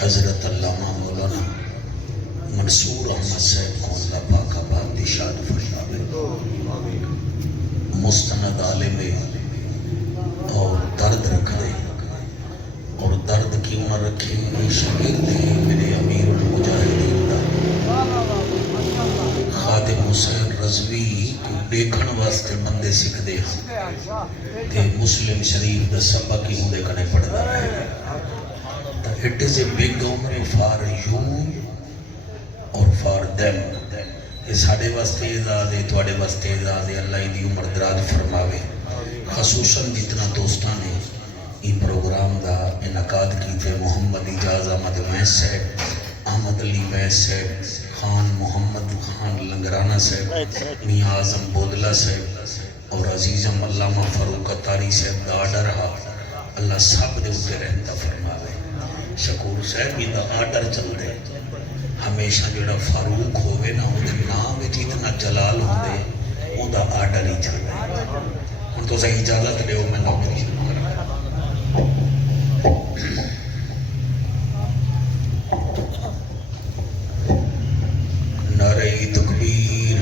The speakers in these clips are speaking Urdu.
حضرت علامہ مولانا منصور احمد صاحب کو اللہ پاک آباد دی شاد فرماوے، مستند عالم اور درد رکھ دے، اور درد کیوں نہ رکھے، شاگرد میرے امیر المجاہدین دا خادم حسین رضوی کو دیکھن واسطے بندے سکھ دے کہ مسلم شریف دا سبق ہی ہوں دے کنے پڑھدا رہے. It is a big honor for you اور for them. یہ ساڑھے واسطے اعزاز ہے، تواڑے واسطے اعزاز ہے. اللہ دی عمر دراز فرماوے. خصوصاً جتنا دوستان نے یہ پروگرام دا انعقاد کی تھے، محمد اجاز احمد ویس صاحب، احمد علی ویس صاحب، خان محمد خان لنگرانہ صاحب، میاں اعظم بودلہ صاحب اور عزیزم علامہ فاروق اتاری صاحب دا آڈر رہا. اللہ سب دے اتے رہتا فرماوے. شکور صاحب یہ دا آڈر چل دے ہمیشہ جڑا فاروق ہوئے نا وہ نام اتنا جلال ہوں دے وہ دا آڈر ہی چل دے. ہم تو صحیح اجازت لے ہو میں نوکری شروع کرا. نعرہ تکبیر،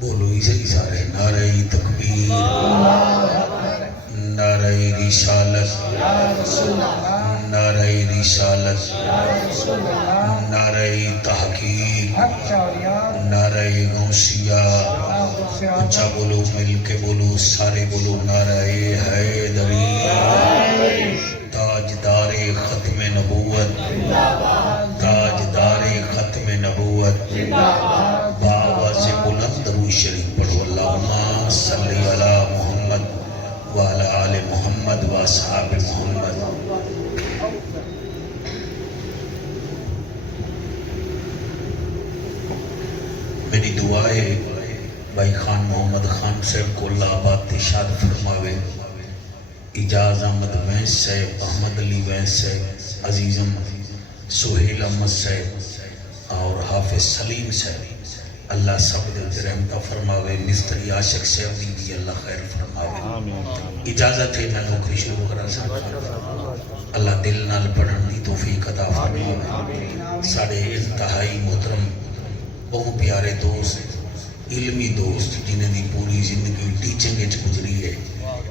بولو ہی صحیح سارے، نعرہ تکبیر، نعرہ رسالت، نعرہ رسالت، نعرہ تحقیق، نعرہ غوثیہ. اچھا بولو، مل کے بولو، سارے بولو، نعرہ حیدری. تاجدار ختم نبوت، تاجدار ختم نبوت. بآواز بلند درود شریف پڑھو. اللہم صلی علی محمد وعلی آل محمد واصحاب محمد. میری دعا ہے بھائی خان محمد خان صاحب کو اللہ آباد تشاد فرماوے، اجاز احمد ویس صاحب، احمد علی ویس صاحب، عزیزم سہیل احمد صاحب اور حافظ سلیم صاحب، اللہ سب دل رحمتہ فرماوے. مستری عاشق صاحب دی بھی اللہ خیر فرماوے. اجازت ہے میں نوکری شروع کرا سکتا. اللہ دل نال پڑھن دی توفیق عطا فرماوے. ساڑھے انتہائی محترم بہت پیارے دوست، علمی دوست جنہیں دی پوری زندگی ٹیچنگ اچ گزری ہے.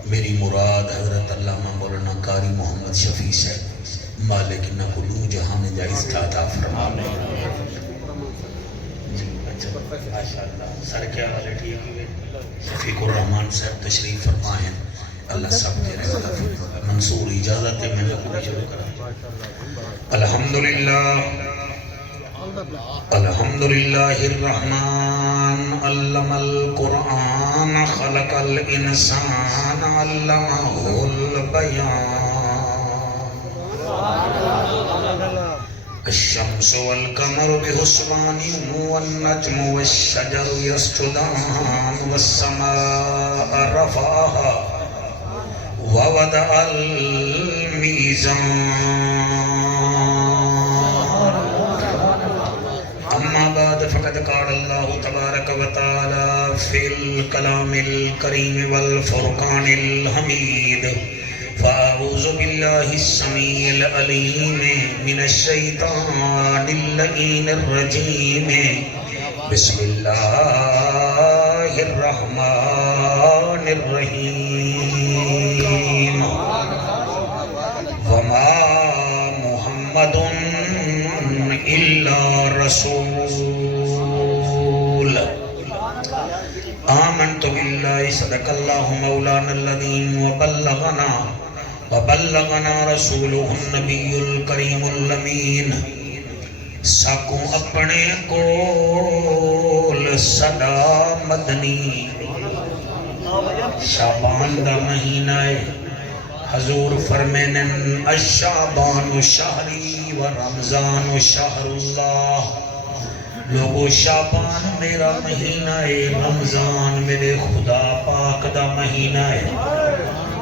میری مراد حضرت علامہ مولانا قاری محمد شفیع صاحب، مالک نہ کلو جہاں میں جائز عطا فرماوے. ماشاءاللہ سر کیا حال ہے؟ ٹھیک ہوئے؟ شفیق الرحمن صاحب تشریف فرما ہیں. اللہ سب دے رہا. منصور اجازت ہے میں نوکری شروع کرا. الحمدللہ الحمدللہ الرحمن علم القرآن خلق الانسان علمہ البیان. الشمس والقمر بحسبان والنجم والشجر يسجدان والسماء رفعها ووضع الميزان. اما بعد فقد قال الله تبارك وتعالى في الكلام الكريم والفرقان الحميد. فأعوذ بالله السميع العليم من الشيطان اللعين الرجيم. بسم الله الرحمن الرحيم. وما محمد إلا رسول. آمنت بالله صدق الله مولانا العظيم وبلغنا رسوله النبي الكريم الأمين. ساکوں اپنے کول صدا مدنی. شعبان دا مہینہ ہے. حضور فرمینن الشعبان شہری و رمضان شہر اللہ. لوگو شعبان میرا مہینہ ہے، رمضان میرے خدا پاک دا مہینہ ہے.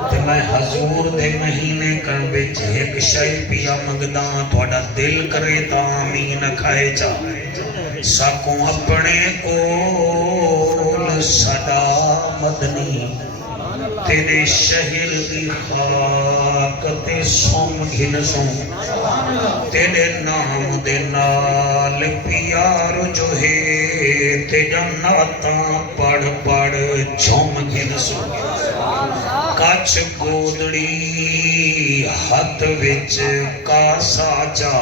تے میں حضور دے مہینے کن بچ ایک شئی پیا مگداں، تھوڑا دل کرے تا آمین کھائے جا. ساکوں اپنے کول صدا مدنی. تیرے شہر دی خاک تے سوم گھن سوم تیرے نام دے نال پیار جو ہے تیرا نعتاں پڑھ پڑھ جھوم گھن سو کچھ گودڑی ہاتھ وچ کاسا جا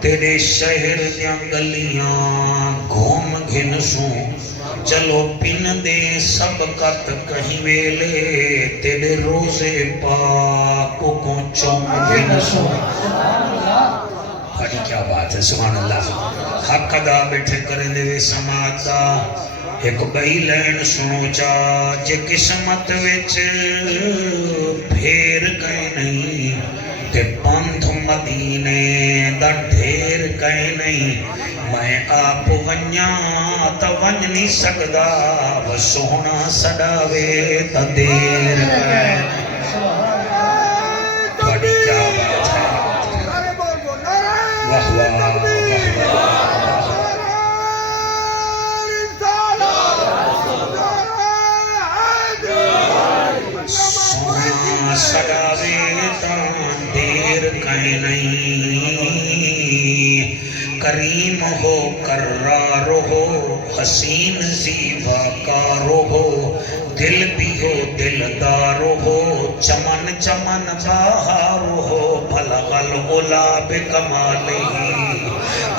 تیرے شہر دیاں گلیاں گھوم گھن سو چلو پن دے سبقت کہیں ویلے تیرے روزے پاک کو چوم گھن سو بڑی کیا بات ہے سبحان اللہ حق ادا بیٹھے کریں دے سماعت دا ایک بئی لین سنو چا جے قسمت وچ پھیر گئے نہیں تے پندھ مدینے دا ڈھیر گئے نہیں میں آپ ونیاں تا ون نہیں سکدا وہ سونا سڑاوے تا دیر گئے بڑی کیا بات ہے واہ واہ سونا سڑاوے تا دیر گئے نہیں کریم ہو کرار ہو حسین زیبا کارو ہو دل بھی ہو دلدار ہو چمن چمن بہار ہو بلغ العلا بکمالہ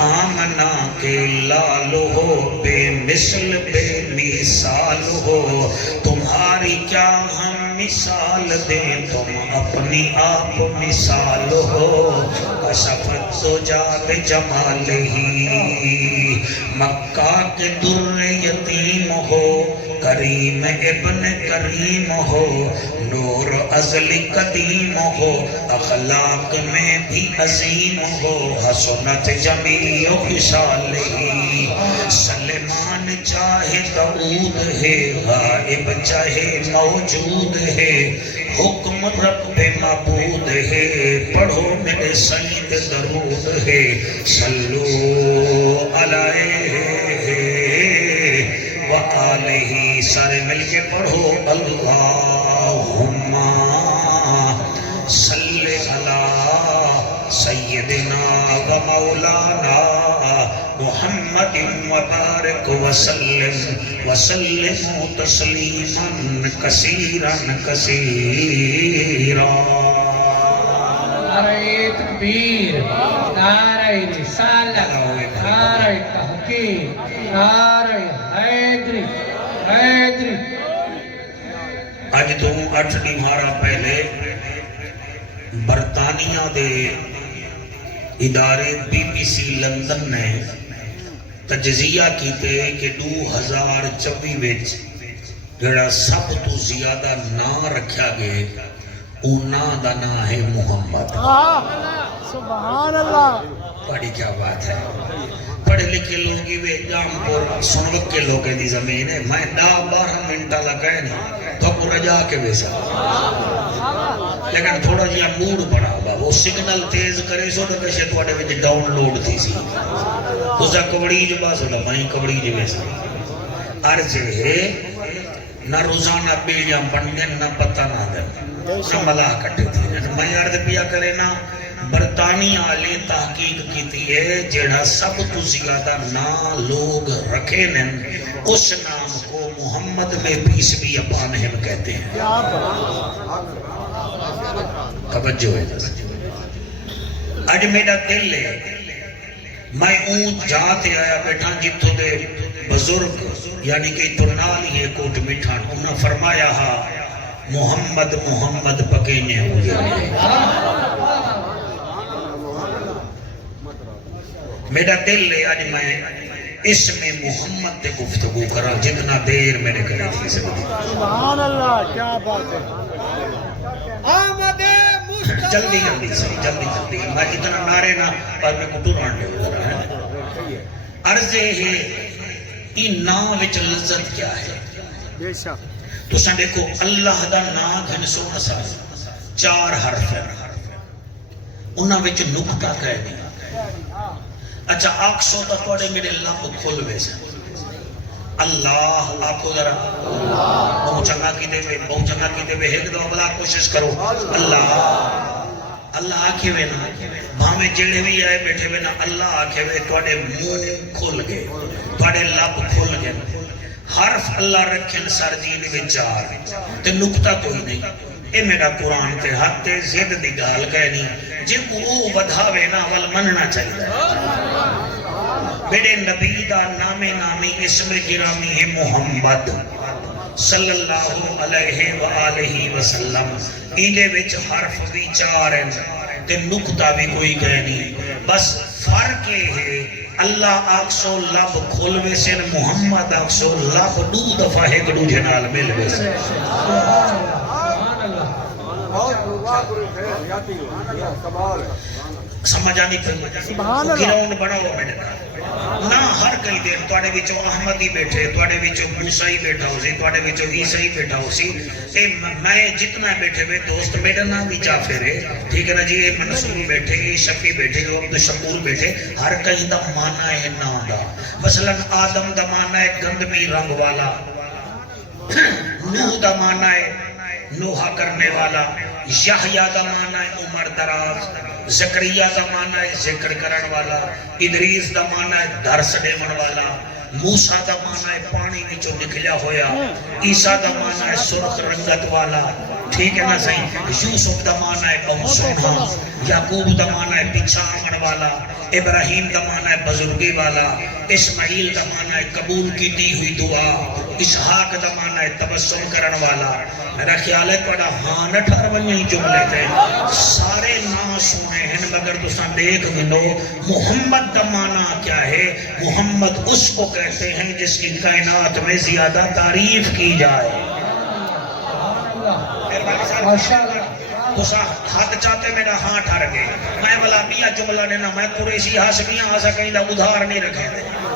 آمنا کے لال ہو بے مثل بے مثال ہو تمہاری کیا ہم مثال دیں تم اپنی آپ مثال ہو کشفت تو جاب جمال ہی مکہ کے در یتیم ہو کریم ابن کریم ہو نور ازلی قدیم ہو اخلاق میں بھی عظیم ہو حسنت جمیع خصال ہی سلیمان چاہے داؤد ہے غائب چاہے موجود ہے حکم رب معبود ہے پڑھو میرے سید درود ہے صلو علیہ وآلہ سارے مل کے پڑھو اللہم صلی علی سیدنا و مولانا محمد وبارک وسلم وسلم تسلیما کثیرا کثیرا نعرہ تکبیر نعرہ رسالت نعرہ تحقیق نعرہ حیدری حیدری آج تو 8 مہارا پہلے برطانیہ دے ادارے بی بی سی لندن نے تجزیہ کیتے کہ 2024 وچ جڑا سب تو زیادہ نام رکھا گئے اونا دا نام ہے محمد سبحان اللہ بڑی کیا بات ہے پڑھے لکھے لوگی وے جام پر سنوک کے لوگے دی زمین ہے میں 12 منٹا لگائے نہیں تو کو رجا کے ویسا لیکن تھوڑا جیا موڈ بڑا ہوا وہ سگنل تیز کرے سو تو کشے تھوڑے وچ ڈاؤن لوڈ تھی سی اسا کبڑی جو باس ہوتا میں کبڑی جو ویسا عرض ہے نہ روزانہ بیلیاں بندے نہ پتہ نہ دے نہ ملاح کٹے تھی میں عرض پیا کرے نا برطانیہ آلے تحقیق کیتی ہے جڑا سب تو زیادہ نا لوگ رکھے نن اس نام کو محمد میں پیس بھی اپان ہم کہتے ہیں توجہ ہے اج میرا دل ہے میں اون جاتے آیا بیٹھا جتو دے بزرگ یعنی کہ ترنال ہی کوٹ مٹھان انہوں نے فرمایا ہا محمد محمد پکینے ہوئے میرا دل ہے آج میں اس میں محمد دے گفتگو کرا جتنا دیر میرے کرے تھی سکتی سبحان اللہ کیا بات ہے جلدی جلدی سے جلدی میں اتنا نعرے نہ اور میں کٹو رانڈے ہو رہا ہے عرض ہے این نام وچ لذت کیا ہے تو سن دیکھو اللہ دا نام گھن سو نسا 4 حرف ہے انہاں وچ نقطہ کہہ دیا اچھا آکسو تا توڑے میرے لب کھول ویسے اللہ آکھو ذرا بہت چنگا کی دے بے ایک دو بلا کوشش کرو اللہ اللہ آکھے وے نا بھامے جڑے بھی آئے بیٹھے وے نا اللہ آکھے وے توڑے منہ کھل گئے توڑے لب کھل گئے حرف اللہ رکھن سرجین وچار تے نکتہ تو ہی نہیں اے میرا قرآن تے حد تے زید دی گال کہنی جن کو وہ ودھاوے نا ول مننا چاہیے میرے نبی دا نامی اسم گرامی ہے محمد صلی اللہ علیہ وآلہ وسلم ایلے وچ حرف بھی چار ہیں تے نکتہ بھی کوئی کہنی بس فرق ہے اللہ آکسو لب کھول ویسے محمد آکسو لب دو دفعہ ایک دو جنال مل ویسے سمجھ آنی پہلے گراؤنڈ بڑا ہوا میں نے نہ ہر کئی دیر توڑے بچو احمدی بیٹھے توڑے بچو موسیٰ بیٹھا ہو سی توڑے بچو عیسائی بیٹھا ہو سی میں جتنا بیٹھے ہوئے دوست میرا نام بھی جعفر ہے ٹھیک ہے نا جی منصور بیٹھے شفی بیٹھے جو عبد شکور بیٹھے ہر کئی دا مانا ہے نام دا مثلا آدم دا مانا ہے گندمی رنگ والا نوح دا مانا ہے نوحہ کرنے والا یحییٰ دا مانا ہے عمر دراز زکریہ دا مانا ہے ذکر کرن والا ادریس دا مانا ہے درس دیون والا موسیٰ دا مانا ہے پانی وچوں نکلیا ہویا عیسیٰ دا مانا ہے سرخ رنگت والا ٹھیک ہے نا صحیح یوسف دا مانا ہے بہت سونا یعقوب دا مانا ہے پیچھا آمن والا ابراہیم دا مانا ہے بزرگی والا اسماعیل دا مانا ہے قبول کی دی ہوئی دعا اسحاق دا مانا ہے تبسم کرن والا میرا خیال ہے توڑا ہاں نہ ٹھار ونی جملے تھے سارے نا سنے ہیں مگر تساں دیکھ گنو محمد دا مانا کیا ہے محمد اس کو کہتے ہیں جس کی کائنات میں زیادہ تعریف کی جائے تساں حد چاہتے میرا ہاں ٹھار گئے میں بلا بیا جملہ دینا میں قریشی ہاشمیاں ہاسا کہیں دا ادھار نہیں رکھے دے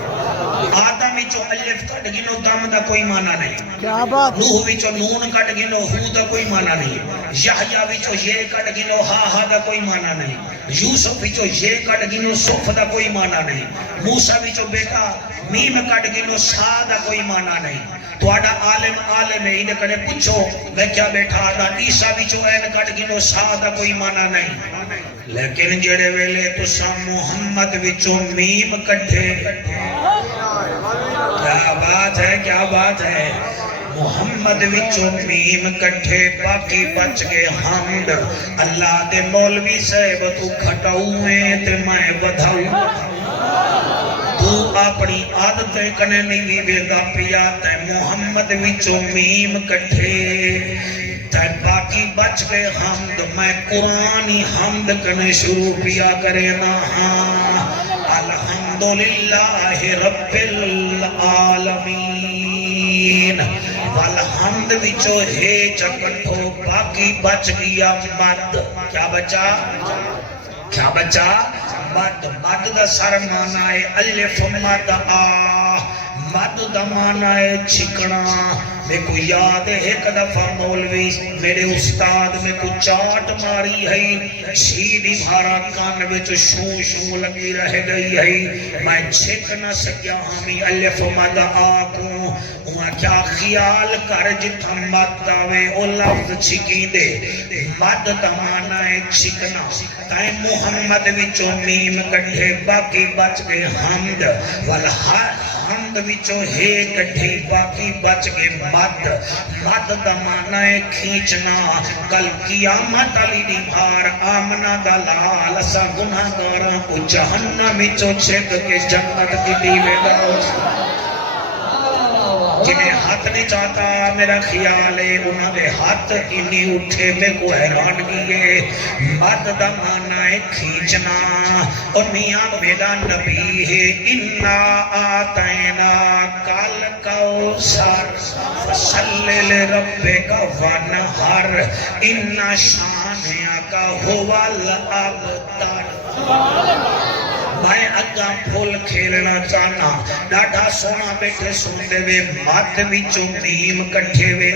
آدم وچوں الف کٹ گنو دم دا کوئی معنی نہیں کیا بات نوح وچوں نون کٹ گنو ہو دا کوئی معنی نہیں یحییٰ وچوں یہ کٹ گنو ہا دا کوئی معنی نہیں یوسف وچوں یہ کٹ گنو صف دا کوئی معنی نہیں موسیٰ وچوں بیٹا میم کٹ گنو سا دا کوئی معنی نہیں تو آڈا عالم ہے انہیں کڑے پوچھو میں کیا بیٹھا آڈا عیسیٰ وچوں این کٹ گنو سا دا کوئی معنی نہیں لیکن جڑے ویلے تو سا محمد وچوں میم کٹھے کیا بات ہے محمد وچوں میم کٹھے باقی بچ گئے حمد اللہ دے مولوی صاحب تو کھٹاؤں تے میں بدھاؤں تو اپنی عادت کنے نہیں ویدہ پیا تے محمد وچوں میم کٹھے تے باقی بچ گئے حمد میں قرآنی حمد کنے شروع پیا کرے نا ہاں الحمدللہ رب العالمین والحمد وچو ہے چکٹھو باقی بچ گیا مد کیا بچا مد دا سر مانا ہے الف مد آ مد دا مانا ہے چھکنا میں کو یاد ہے ایک دفعہ مولوی میرے استاد میں کو چاٹ ماری ہے سیدھی بھارا کان وچ شوں لگی رہ گئی ہے میں چھک نہ سکیا ہمیں الف مد آکوں وہاں کیا خیال کر جتھا مد آوے او لفظ چھکی دے مد دمانا ہے چھکنا تائیں محمد وچوں میم کٹھے باقی بچ گئے حمد حمد وچوں ہے کٹھی باقی بچ گئے مد دمانا ہے کھینچنا کل قیامت علی دی بھار آمنہ دلال سا گناہ گاراں کو جہنم وچوں چھک کے جنت کی دیوے گاؤں جنہیں ہاتھ نہیں چاہتا میرا خیال ہے انہوں نے ہاتھ انہیں اٹھے میں کو حیران کیے مد دمانا ہے کھینچنا اور میاں میرا نبی ہے اِنَّا آتَيْنَا کال کوثر فصلی لربک وانحر اِنَّا شانئک هُوَ الْأَبْتَرُ میں اگا پھول کھیلنا چاہنا ڈاڑھا سونا بیٹھے سوندے وے مات وچوں میم کٹھے وے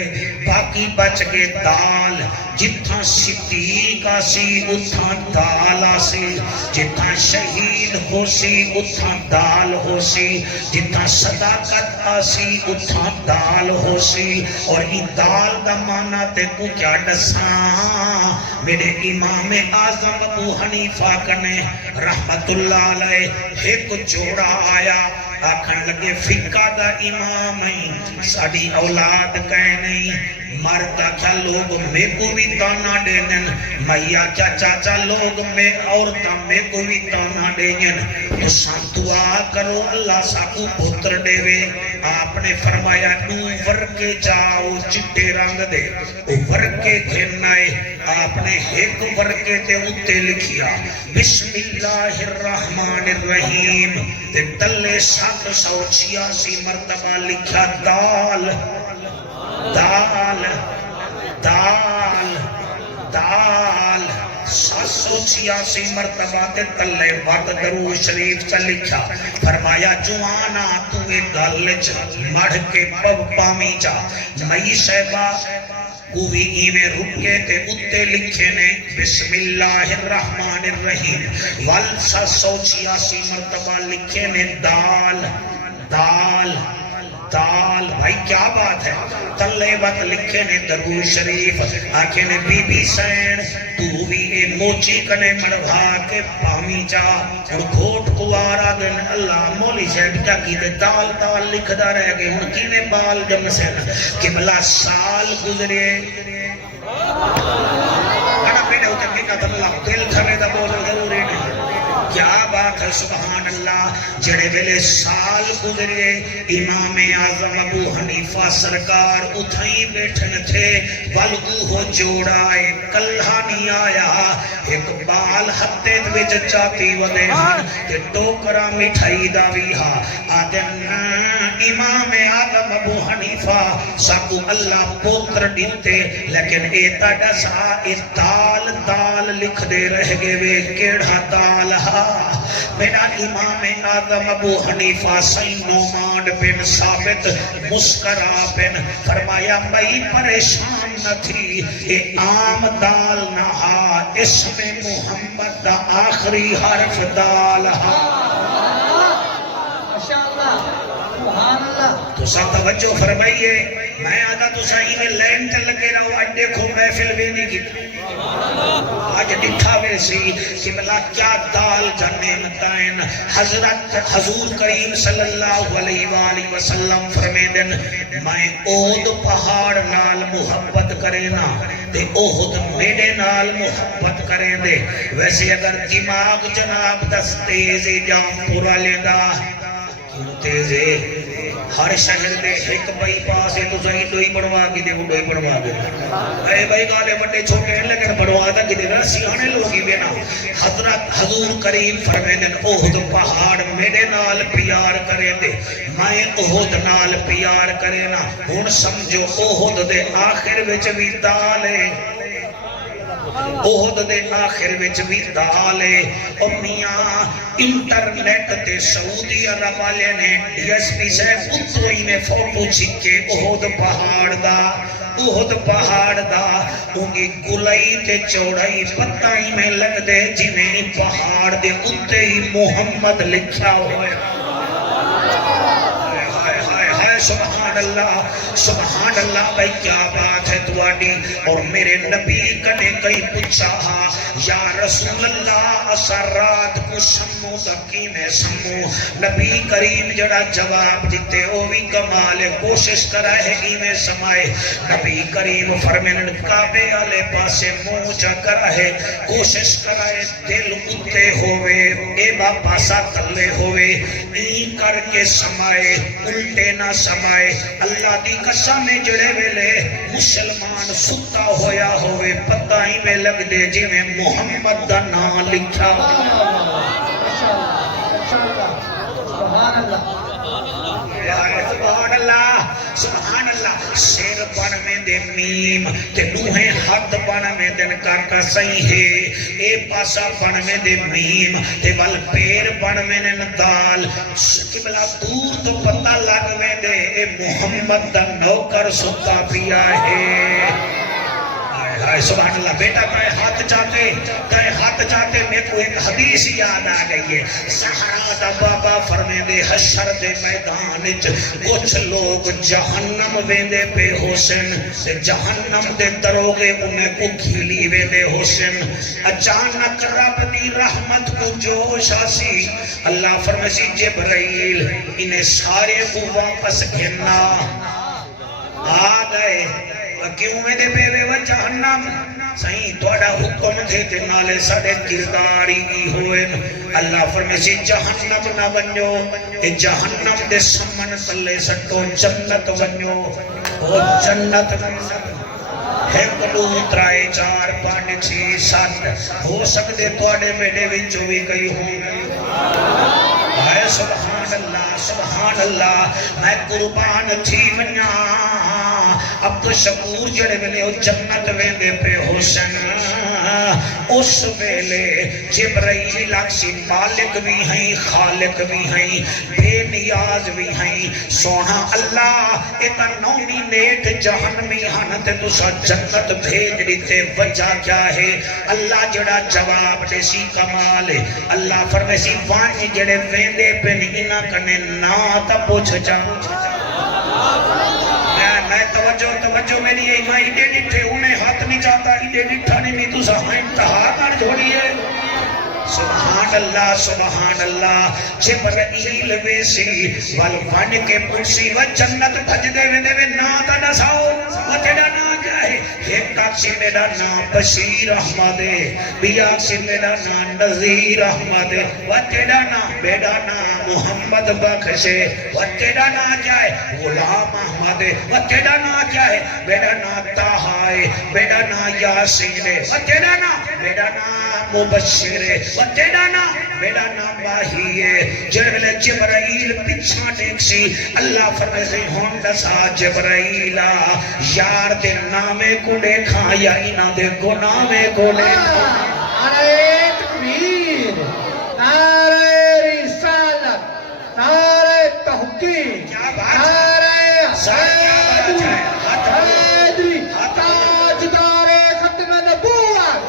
باقی بچ گئے دال دال جتھاں صدیق آسی اتھاں دال آسی جتھاں شہید ہو سی اتھاں دال ہو سی جتھاں صداقت آسی اتھاں دال ہو سی اور ہی دال دا مانا تے کو کیا ڈساں میرے امام اعظم ابو حنیفہ کنے رحمت اللہ علیہ ایک جوڑا آیا آکھن لگے فقہ دا امام ہے ساڑی اولاد کہے نہیں مرد کیا لوگ میں کو بھی تانا دے دیں میا کیا چاچا لوگ میں عورتاں میں کو بھی تانا دے دیں تو سان دعا کرو اللہ ساکو پتر دے وے آپ نے فرمایا نو ورکے جاؤ چٹے رنگ دے ورکے گھنائے آپ نے ایک ورکے تے اتے لکھیا بسم اللہ الرحمن الرحیم تے تلے 786 مرتبہ لکھیا دال دال دال دال 786 مرتبہ تے تلے وقت درود شریف چا لکھا فرمایا جوانا توے گل چ مڑ کے پب پامی چا مئی صاحبہ کوئی ایویں رکے تے اتے لکھے نے بسم اللہ الرحمن الرحیم وال 786 مرتبہ لکھے نے دال دال دال بھائی کیا بات ہے تلے وقت لکھے نے درود شریف آکھے نے بی بی سین تو بھی اے موچی کنے مڑھا کے پامی جا اور گھوٹ کوارا دن اللہ مولی صاحب کیا کی دے دال دال لکھ دا رہ گئے ہن کینے بال جم سے کہ بلا سال گزرے کڑا پیڑے ہوتے کہ اللہ دل تھرے دا بولو ضروری نہیں کیا بات ہے سبحان اللہ جڑے ویلے سال گزرے امام اعظم ابو حنیفہ سرکار اتھائی بیٹھن تھے ول اوہو جوڑائے کلہ نہیں آیا ایک بال ہتے وچ چاتی ودے کہ ٹوکرا مٹھائی دا بھی ہا آدن امام اعظم ابو حنیفہ ساکو اللہ پوتر دیتے لیکن اے تاڑا سا اے دال دال لکھ دے رہ گے وے کیڑا دال ہا میرا امام اعظم ابو حنیفہ سین نعمان بن ثابت مسکرا بن فرمایا میں پریشان نہ تھی اے عام دال نہ ہا اسم محمد دا آخری حرف دال ہا تو سا توجہ فرمائیے میں آدھا تو صحیح میں لین تے لگے رہو آج دیکھو محفل بھی نہیں کی آج دکھاوے سی کہ بلا کیا دال جانے متائن حضرت حضور کریم صلی اللہ علیہ وآلہ وسلم فرمے دن میں اود پہاڑ نال محبت کرینا تے اود میرے نال محبت کریں دے ویسے اگر دماغ جناب دس تیزی جام پورا لیندہ کیوں تیزے ہر شہر دے ایک بھائی پاسے تو صحیح تو ہی بڑھوا کی دے بڑھوئی بڑھوا دے اے بھائی گالے بڑھے چھوٹے ہیں لیکن بڑھوا دا کی دے نا سیانے لوگی بینا حضرت حضور کریم فرمے دن اہد پہاڑ میرے نال پیار کریں دے میں اہد نال پیار کریں نا ہون سمجھو اہد دے آخر وچ بھی دالے اہد دے آخر وچ بھی دالے او میاں انٹرنیٹ تے سعودی عرب والے نے ڈی ایس پی صاحب اتوئی نے فوٹو چھکے اہد پہاڑ دا انگی گلائی تے چوڑائی پتائی میں لگ دے جنہیں پہاڑ دے اتے ہی محمد لکھا ہوئے سبحان اللہ بھائی کیا بات ہے تواڈی اور میرے نبی کنے کئی پوچھا یا رسول اللہ اسرات کو سمو تکی میں سمو نبی کریم جڑا جواب دیتے او بھی کمال کوشش کرا ہے ہی میں سمائے نبی کریم فرمین کعبے والے پاسے منہ چا کرا ہے کوشش کرائے دل اتے ہوئے اے باپا سا تلے ہوئے این کر کے سمائے الٹے نہ سمائے اللہ دی قسم جڑے ویلے مسلمان ستا ہویا ہوئے پتہ ہی میں لگ دے جی میں محمد دا نام لکھا سبحان اللہ سیر بن میں دے میم تے نوہیں حد بن میں دن کاکا صحیح ہے اے پاسا بن میں دے میم تے وال پیر بن میں دن دال قبلہ دور تو پتہ لگ میں دے اے محمد دا نوکر ستا پیا ہے ہائے سبحان اللہ بیٹا کہے ہاتھ چاہتے میرے کو ایک حدیث یاد آ گئی ہے سہارا دا بابا فرمے دے حشر دے میدان کچھ لوگ جہنم ویندے پہ حسن جہنم دے دروگے انہیں کو کھیلی ویندے حسن اچانک رب دی رحمت کو جوش آسی اللہ فرمے سی جبرائیل انہیں سارے کو واپس گھنا آ گئے کیوں میں دے بے وہ جہنم صحیح توڑا حکم تھے تے نالے ساڑے کرداری کی ہوئے اللہ فرمے سی جہنم نہ بنیو اے جہنم دے سمن تلے سٹو جنت بنیو او جنت ایک دو ترائے چار پانچ چھ سات ہو سکتے توڑے میڈے وچوں بھی کئی ہوں آئے سبحان اللہ میں قربان تھی ونیا عبد شکور جڑے ویلے جنت ویندے پہ حسن اس ویلے جبرائیل اکسی مالک بھی ہیں خالق بھی ہیں بے نیاز بھی ہیں سونا اللہ ایتا نومی نیٹ جہنمی ہنتے تسا جنت بھیج دیتے وجہ کیا ہے اللہ جڑا جواب دے سی کمال ہے اللہ فرمے سی وانی جڑے ویندے پہ نگینا کنے نا تا پوچھ جاؤں میں توجہ میری یہ ماں ایڈے ڈٹھے انہیں ہاتھ نہیں چاہتا ایڈے ڈٹھا نہیں تو سہاں انتہا کر جھوڑی ہے سبحان اللہ جبرائیل ویسی والوان کے پوچھی و جنت بھج دے وے نا تا نساؤ وہ تیڑا نا کیا ہے ایک تاکسی میرا نام بشیر احمد بیاکسی میرا نام نظیر احمد و تیڑا نام بیڑا نام محمد بخشے و تیڑا نام کیا ہے غلام احمد و تیڑا نام کیا ہے بیڑا نام تاہائے بیڑا نام یاسین و تیڑا نام بیڑا نام مبشر و تیڑا نام بیڑا نام باہی ہے جڑے جبرائیل پچھا ٹیکسی اللہ فرمے سے ہونڈا سا جبرائیلا یار دے نامے کو دیکھا یا اینا دے گنامے کو دیکھا نعرہ تکبیر نعرہ رسالت نعرہ تحقیق نعرہ حیدری تاجدار ختم نبوت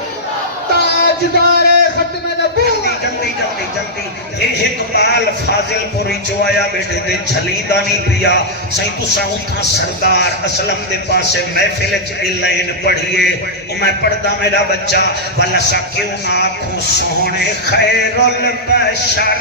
تاجدار ختم نبوت جلدی ایک بال فاضل پوری جو آیا بیٹے دے جھلی دانی پیا سہی تو ساؤں تھا سردار اسلم دے پاسے محفل چلین پڑھئے میں پڑھدا میرا بچہ والا سا کیوں نہ آنکھوں سونے خیر البشر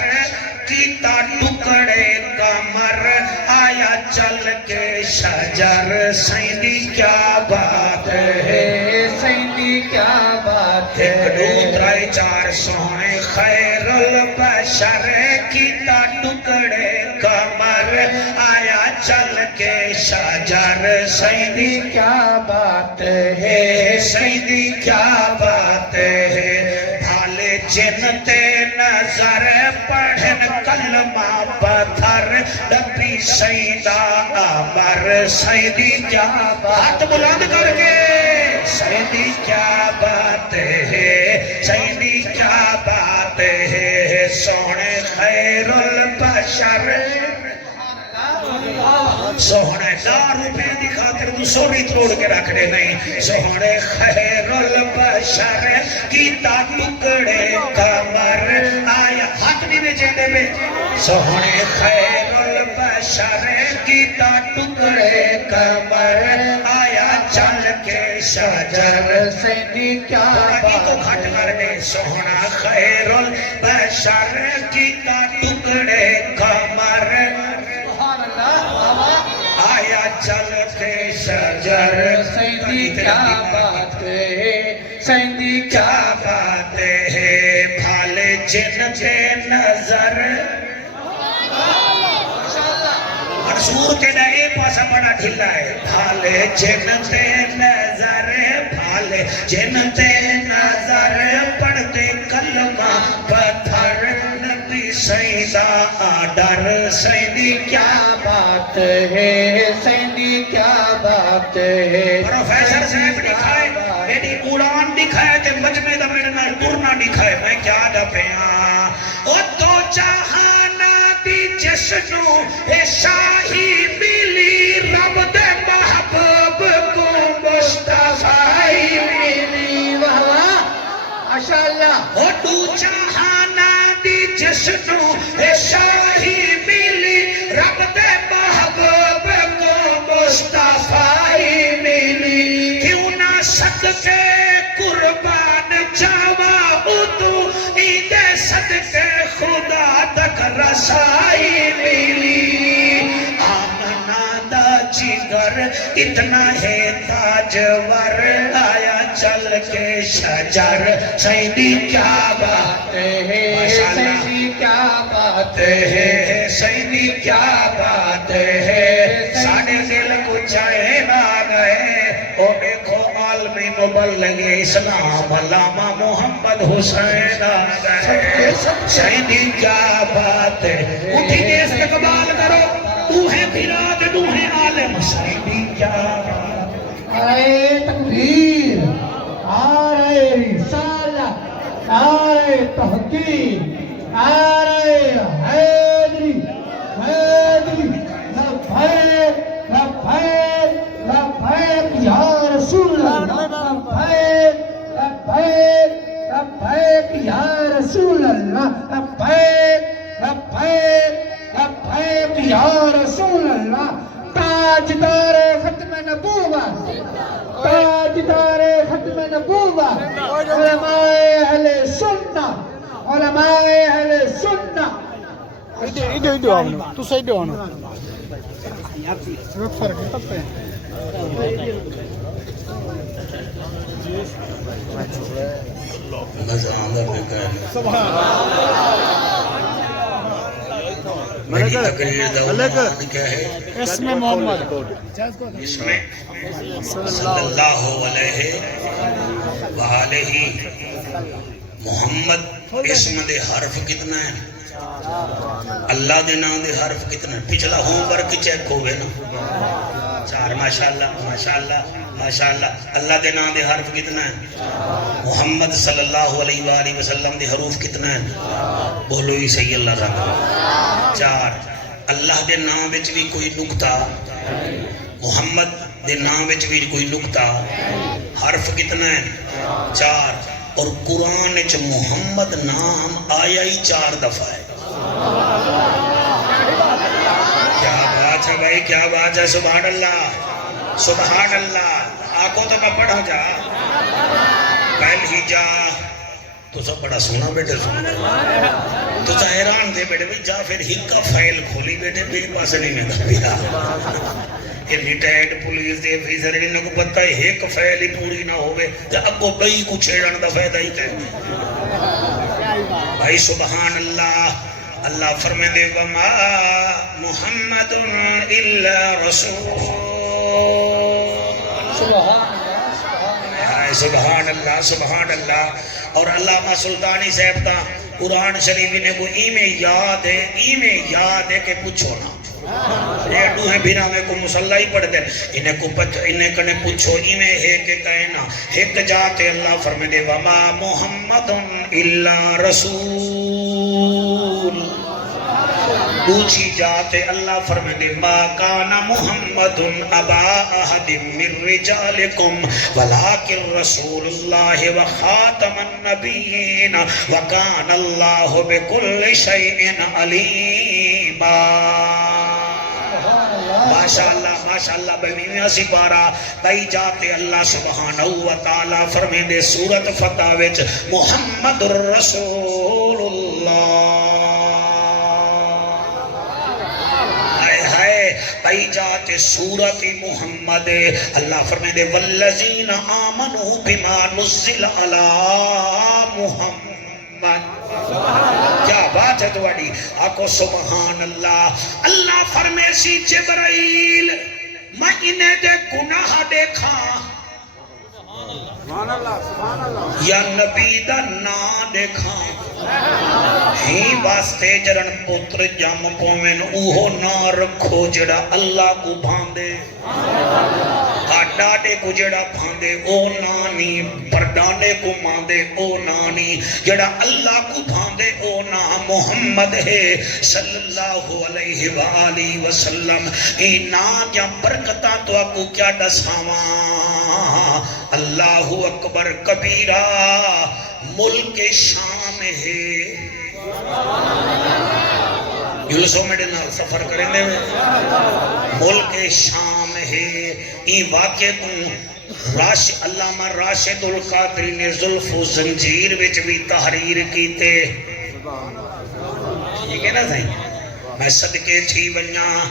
کیتا ٹکڑے کمر آیا چل کے شجر سیدی کیا بات ہے سیدی کیا بات ہے ایک دو ترائے چار سونے خیر البشر کیتا ٹکڑے کمر آیا چل کے شجر سیدی کیا بات ہے سیدی کیا بات ہے بھالے جنتے نظر پڑھن کلمہ پتھر ڈبی سیدہ امر سیدی کیا بات بلند کر کے سیدی کیا بات ہے سیدی کیا بات ہے سونے خیر البشر سونے 10 روپے دی خاطر تو سوری توڑ کے رکھنے نہیں سونے خیر البشر کیتا ٹکڑے کمر آیا ہاتھ نہیں میں چیندے میں سونے خیر البشر کیتا ٹکڑے کمر آیا چل کے شجر سیدی کیا بات تو گھٹ کرنے سونا خیر البشر کیتا ٹکڑے کمر آیا چل کے شجر سیدی کیا بات ہے سیدی کیا بات ہے بھالے جنتے نظر منصور کے نئے پاسا بڑا ڈھلا ہے بھالے جنتے نظر بھالے جنتے نظر پڑھتے کلمہ پتھر نبی سیدہ آڈر سیدی کیا بات ہے سیدی کیا بات ہے پروفیسر صاحب دکھائے ایڈی اڑان دکھائے تے مجمع دا میرے نال ٹرنا دکھائے میں کیا ڈپیاں او تو جہانا دی جشنو اے شاہی ملی رب دے محبوب کو مصطفی اتنا ہے تاجور آیا چل کے شجر سیدی کیا بات ہے سیدی کیا بات ہے سیدی کیا بات ہے ساڑھے دل کو چاہے نہ گئے او دیکھو عالمی مبلغ اسلام علامہ محمد حسین آ گئے سیدی کیا بات ہے اٹھی کے استقبال کرو تو ہے بلاد تو ہے عالم سیدی کیا بات آئے تکبیر آرے رسالت آرے تحقیق آرے حیدری حیدری لبھیک لبھیک لبھیک یا رسول اللہ لبھیک لبھیک لبھیک یا رسول اللہ لبھیک لبھیک لبھیک یا رسول اللہ تاجدار ختم نبوت تاجدار ختم نبوت علماء اہل سنت علماء اہل سنت ایڈیو آنو تو سیڈیو آنو فرق ہے تب پہ مزہ آندہ میں کہا میری تقریر دا عنوان کیا ہے اس میں محمد اس میں صلی اللہ علیہ وآلہ محمد اسم دے حرف کتنا ہے اللہ دے نام دے حرف کتنا ہے پچھلا ہوم ورک چیک ہوئے نا 4 ماشاءاللہ ماشاءاللہ ماشاءاللہ اللہ دے نام دے حرف کتنا ہے محمد صلی اللہ علیہ وآلہ وسلم دے حروف کتنا ہے بولو ہی صحیح اللہ رکھا 4 اللہ دے نام وچ بھی کوئی نکتہ محمد دے نام وچ بھی کوئی نکتہ حرف کتنا ہے 4 اور قرآن وچ محمد نام آیا ہی 4 دفعہ ہے کیا بات ہے بھائی کیا بات ہے سبحان اللہ آنکھوں تو میں پڑھا جا پہل ہی جا تو سب بڑا سونا بیٹے سونا تو حیران دے بیٹے بھی جا پھر ہکا فائل کھولی بیٹے بے پاس نہیں میں دبیا یہ ریٹائرڈ پولیس دے افیسر انہوں کو پتہ ہے ایک فائل ہی پوری نہ ہوئے تو اب کو بئی کو چھیڑن دا فائدہ ہی تے بھائی سبحان اللہ اللہ فرمے دے وما محمد الا رسول سبحان اللہ اور علامہ سلطانی صاحب کا قرآن شریف نے کو ایمیں یاد ہے کہ پوچھو نا یہ دوہیں بھیرا میں کو مسلح ہی پڑھ دے انہیں کنے پوچھو ایمیں ہے کہ کہنا ایک جاتے اللہ فرمے دے وما محمد الا رسول دوچی جاتے اللہ فرمے دے ما کانا محمد ابا احد من رجالکم ولیکن رسول اللہ وخاتم النبیین وکان اللہ بکل شیئن علیما ماشاءاللہ بہنیاں سی پارا بھائی جاتے اللہ سبحانہ وتعالی فرمے دے سورت فتح وچ محمد الرسول اللہ بھائی جاتے سورت محمد اللہ فرمے دے والذین آمنوا بما نزل علی محمد کیا بات ہے تواڈی آکو سبحان اللہ اللہ فرمے سی جبرائیل میں انہیں دے گناہ دیکھا یا نبی دا نا دیکھا ہی واسطے جرن پتر جم پومن اوہو نا رکھو جڑا اللہ کو بھاندے ڈاڈے کو جڑا بھاندے او نانی پردانے کو ماندے او نانی جڑا اللہ کو بھاندے او نا محمد ہے صلی اللہ علیہ وآلہ وسلم ای نام یا برکتہ تو آپ کیا ڈساواں اللہ اکبر کبیرہ ملک شام ہے یلسوں میں ڈنال سفر کریں دے ملک شام ہے ای واقع کو علامہ راشد القادری نے زلف و زنجیر وچ بھی تحریر کیتے ٹھیک ہے نا صحیح میں صدقے تھی ونیا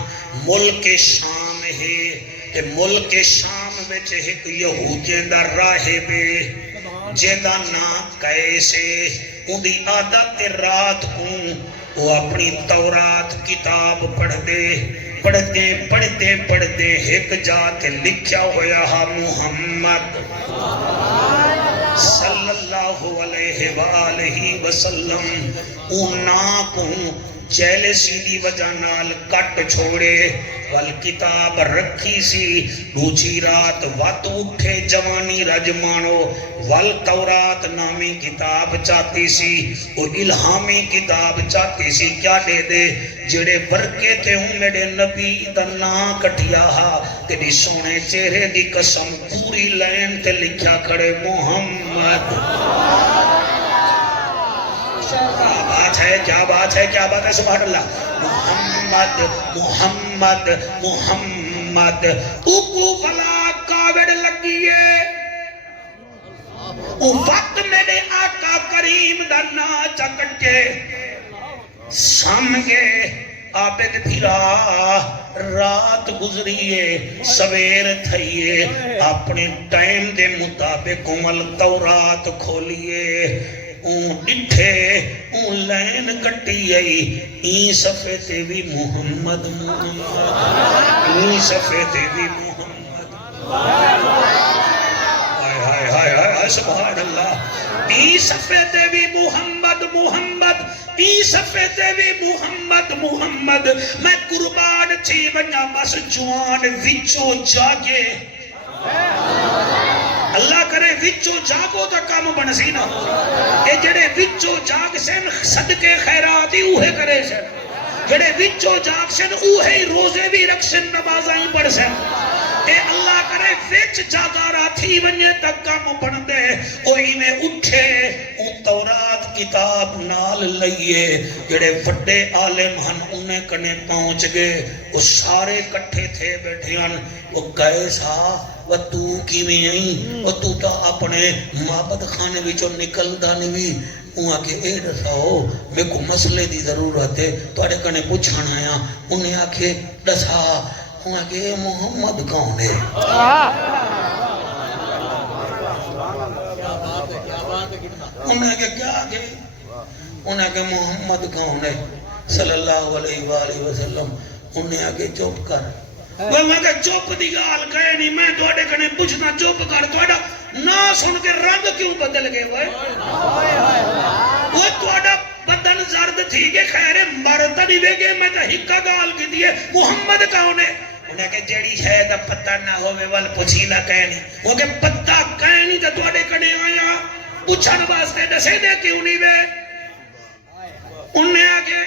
ملک شام ہے کہ ملک شام وچ ایک یہودیاں دا راہب جیدا نام کیسے ان دی عادت رات کو وہ اپنی تورات کتاب پڑھتے ایک جات لکھیا ہویا ہا محمد صلی اللہ علیہ وآلہ وسلم اونا کو جیلسی دی وجہ نال کٹ چھوڑے والکتاب رکھی سی دوچی رات وات اٹھے جوانی رجمانو والتورات نامی کتاب چاہتی سی وہ الہامی کتاب چاہتی سی کیا دے دے جڑے برکے تھے ہوں میرے نبی دا نا کٹیا ہا تیری سونے چہرے دی قسم پوری لین تے لکھیا کھڑے محمد کیا بات ہے سبحان اللہ محمد اوکو فلا کاوڑ لگیے او وقت میرے آقا کریم دا نا چکٹ کے سامگے عابد پھرا رات گزریے سویر تھئیے اپنے ٹائم دے مطابق عمل تورات کھولیے اون ڈٹھے اون لین کٹی آئی این صفحے تے بھی محمد این صفحے تے بھی محمد ہائے سبحان اللہ این صفحے تے بھی محمد این صفحے تے بھی محمد میں قربان چھی ونیا بس جوان وچو جاگے اللہ کرے وچو جاگو تا کام بن سی نا اے جڑے وچو جاگ سن صدقے خیراتی اوہے کرے سن جڑے وچو جاگ سن اوہے روزے بھی رکھ سن نمازائیں پڑھ سن اے اللہ کرے وچ جاگا رہا تھی ونجے تک کام بن دے اوہی میں اٹھے ان تورات کتاب نال لئیے جڑے وڈے عالم ہن انہیں کنے پہنچ گئے وہ سارے کٹھے تھے بیٹھیاں وہ کیسا وہ تو کی میں آئیں وہ تو تا اپنے معبد خانے بھی جو نکل دانے بھی وہاں کے اے دساؤ میں کو مسئلے دی ضرورت ہے تو اڑے کنے پوچھانا آیا انہیں آکھے دسا وہاں کے محمد کون ہے انہیں آکھے کیا آکھے انہیں آکھے محمد کون ہے صلی اللہ علیہ وآلہ وسلم انہیں آکھے چوپ کر وہ کہ چوپ دی گال کہے نہیں میں توڑے کنے پوچھنا چوپ کر توڑا نا سن کے رنگ کیوں بدل گئے وہ توڑا بدن زرد تھی کہ خیر مرتا نہیں بے گئے میں تا ہکا گال کی دیئے محمد کون ہے انہیں کہ جیڑی شاید پتہ نہ ہوئے وال پوچھی نہ کہنی وہ کہ پتہ کہنی تا توڑے کنے آیا پوچھن واسطے دسے دے کیوں نہیں بے انہیں آگے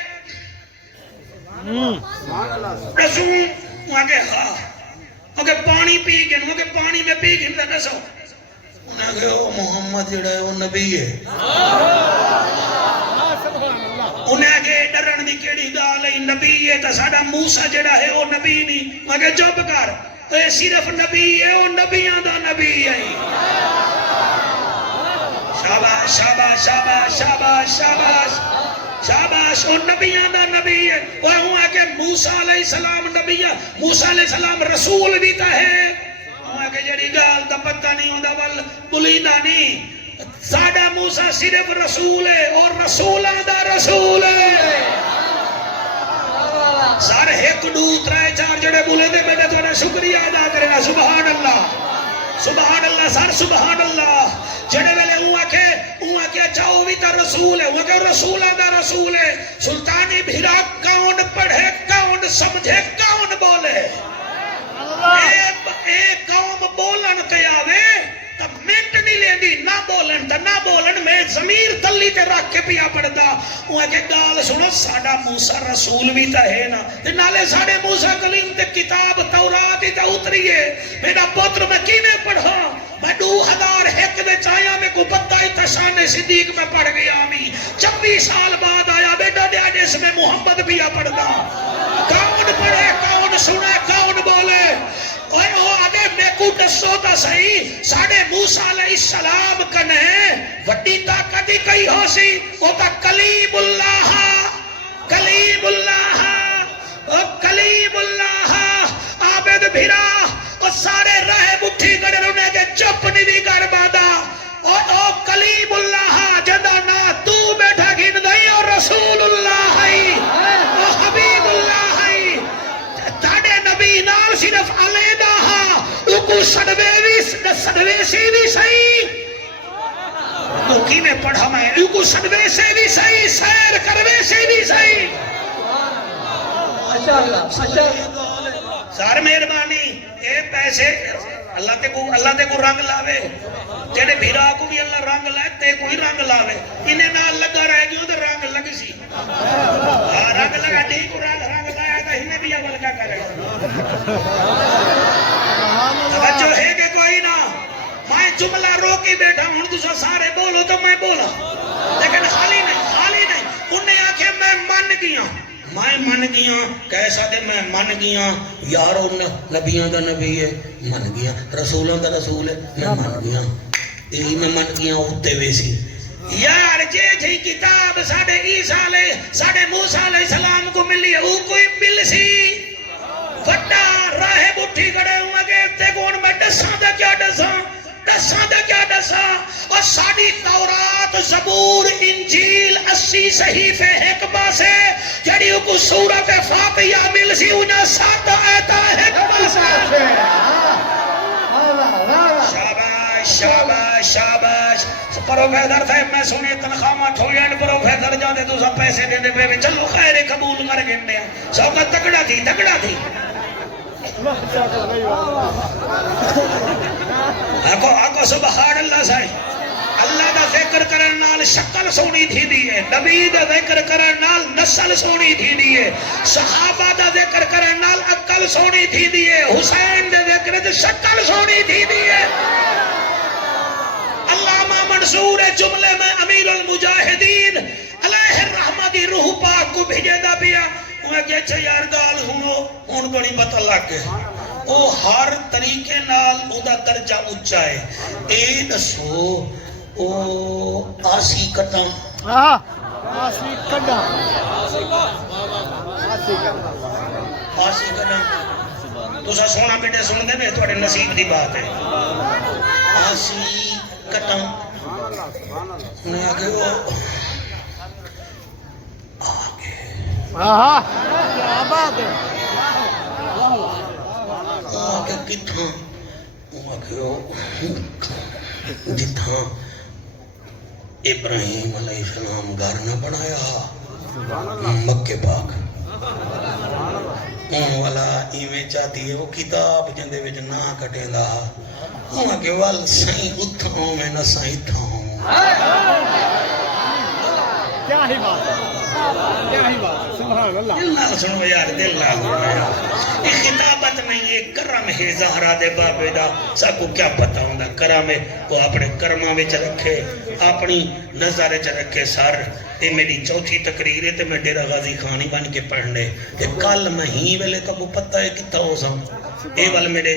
رسول وہاں کے ہاں وہاں کے پانی پی گئے وہاں کے پانی میں پی گئے تو نسو انہیں کہ وہ محمد جڑا ہے وہ نبی ہے انہیں کہ ڈرن دی کیڑی گال ہے نبی ہے تو ساڑا موسیٰ جڑا ہے وہ نبی نہیں وہاں کہ چپ کر تو یہ صرف نبی ہے وہ نبیاں دا نبی ہے شاباش شاباش شاباش شاباش شاباش شاباش وہ نبیاں دا نبی ہے وہ ہوا کہ موسیٰ علیہ السلام نبی ہے موسیٰ علیہ السلام رسول بھی تا ہے ہوا کہ جڑی گال دا پتہ نہیں ہوندہ وال بلیدہ نہیں ساڑھا موسیٰ صرف رسول ہے اور رسولہ دا رسول ہے سارے ایک دو ترائے چار جڑے بولے دے بیٹے تو انہیں شکریہ ادا کرنا سبحان اللہ سار سبحان اللہ جڑے ویلے ہوا کہ اچھا وہ بھی تا رسول ہے وہ کہ رسولہ دا رسول ہے سلطانی بھیرا کون پڑھے کون سمجھے کون بولے اے قوم بولن تے آوے تب منٹ نہیں لے دی نہ بولن میں ضمیر تلی تے رکھ کے پیا پڑھدا وہ کہ گال سنو ساڑا موسیٰ رسول بھی تا ہے نا تے نالے ساڑے موسیٰ کلیم تے کتاب تورات تے اتری ہے میرا پتر میں کینے پڑھا میں 2001 میں چاہیا میں کو پتہ ہی تھا شان صدیق میں پڑھ گیا آمی 26 سال بعد آیا بیٹا دیا جس میں محمد بھی پڑھدا کون پڑھے کون سنے کون بولے اوہ آدھے میں کو دسو تا صحیح ساڑھے موسیٰ علیہ السلام کنے وڈی طاقت ہی کئی ہو سی وہ تا کلیم اللہ عابد بھیرا بھی کر بادا او کلیم اللہ جدا نا تو بیٹھا گھن دائی اور رسول اللہ او حبیب اللہ تاڑے نبی نال صرف علیدہ اکو سڑوے سی بھی صحیح کی میں پڑھا میں اکو سڑوے سے بھی صحیح سیر کروے سے بھی صحیح سار مہربانی اے پیسے اللہ تے کو رنگ لاوے جیڑے بھیرا کو بھی اللہ رنگ لائے تے کو ہی رنگ لاوے انہیں نال لگا رہے گی تو رنگ لگ سی رنگ لگا دی کو رنگ لایا تو انہیں بھی اول کا کرے توجہ ہے کہ کوئی نہ میں جملہ روکی بیٹھا ہوں دوسرا سارے بولو تو میں بولا لیکن خالی نہیں انہیں آکھے میں من گیا کیسا دے میں من گیا یارو نبیاں دا نبی ہے من گیا رسولوں دا رسول ہے میں من گیا یہی میں من گیا ہوتے ویسی یار جی کتاب ساڑھے عیسیٰ علیہ ساڑھے موسیٰ علیہ السلام کو ملی ہے وہ کوئی مل سی وڈا راہ بٹھی کڑے ہوں گے تے کون میں ڈساں دا کیا ڈساں اور ساڑھی تورات زبور انجیل 80 صحیفے حکمہ سے جڑیوں کو سورت فاتحہ مل سی انہیں 7 آیتہ حکمہ سے شاباش پروفیسر صاحب میں سنی تنخواہ ٹھوڑیاں پروفیسر جاتے تو سب پیسے دے پہ چلو خیر قبول کر گئے سوکا تکڑا تھی آکو سبحان اللہ سائی اللہ دا ذکر کرن نال شکل سونی تھی دیئے نبی دا ذکر کرن نال نسل سونی تھی دیئے صحابہ دا ذکر کرن نال عقل سونی تھی دیئے حسین دا ذکر دا شکل سونی تھی دیئے علامہ منصور جملے میں امیر المجاہدین علیہ الرحمہ دی روح پاک کو بھیجے دا پیا انہیں کہ اچھا یار گال سنو ان بڑی بتا لگ گئے وہ ہر طریقے نال او دا درجہ اچھا ہے اے دسو او آسی کٹاں آسی کٹاں تو سا سونا بیٹے سن دے میں تھوڑے نصیب دی بات ہے آسی کٹاں انہیں آگے وہ کیا بات ہے آگے کتھاں جتھاں ابراہیم علیہ السلام گھر نہ بنایا مکہ پاک ان والا ایویں چاہتی ہے وہ کتاب جندے وچ نہ کٹے دا ہوں کہ وال سائیں اتھاں میں نہ سائیں تھاں کیا ہی بات ہے سبحان اللہ دل نال سنو یار دل نال یہ خطابت نہیں یہ کرم ہے زہرا دے بابے دا سب کو کیا پتہ ہوندا کرم ہے وہ اپنے کرماں وچ رکھے اپنی نظر وچ رکھے سر یہ میری چوتھی تقریر ہے تے میں ڈیرہ غازی خانی بن کے پڑھنے تے کل میں ہی ویلے تو کو پتہ ہے کتا ہو سا اے وال میرے